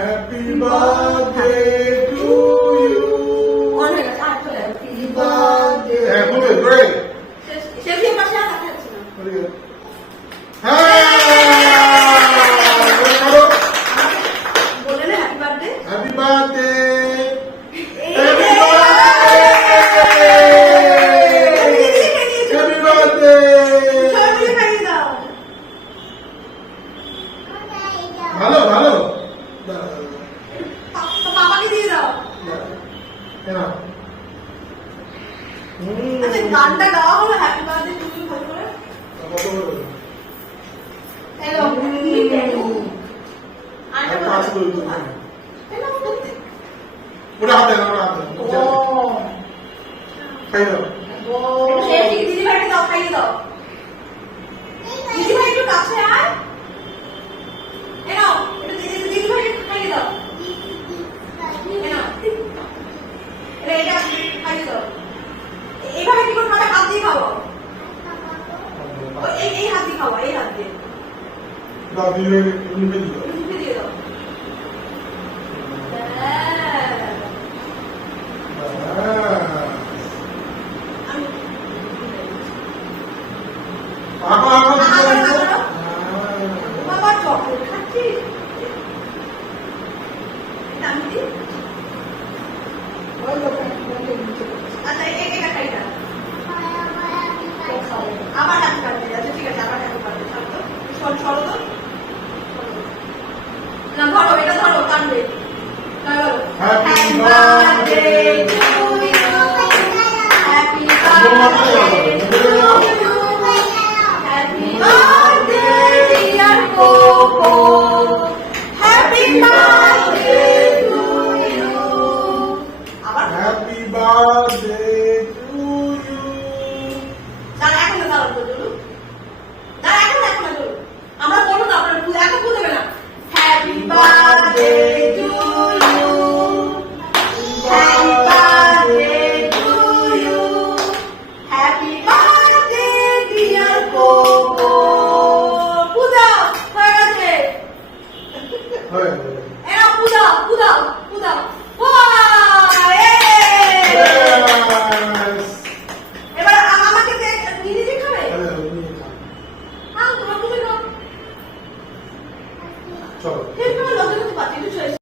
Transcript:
Happy birthday to you. Happy birthday. Happy great. Happy birthday. ভালো ভালো পাপাকে দিয়ে দাও। আচ্ছা গানটা গাওয়া হলো হ্যাপি বার্থডে টু ইউ ভালো করে। হ্যালো ওটা হাতে ও খাই দাও ও দিদি ভাইকে দাও খাইয়ে দাও। দিদি ভাই একটু কাছে আয়। এনাও একটু দিদি ভাইকে খাইয়ে দাও। এনাও এটা খাইয়ে দাও। এইভাবে কি করে খাবে? হাত দিয়ে খাও। এই হাত দিয়ে খাও, এই হাত দিয়ে দাও দিয়ে দিয়ে দাও। বাবা চকলেট খাচ্ছিস? আচ্ছা এটা খাই না। আবার হাত কাটবে। আচ্ছা ঠিক আছে, আবার হাত কাটবে। সরো তো না, ধরো এটা ধরো, কাটবে। Happy birthday to you. Happy birthday.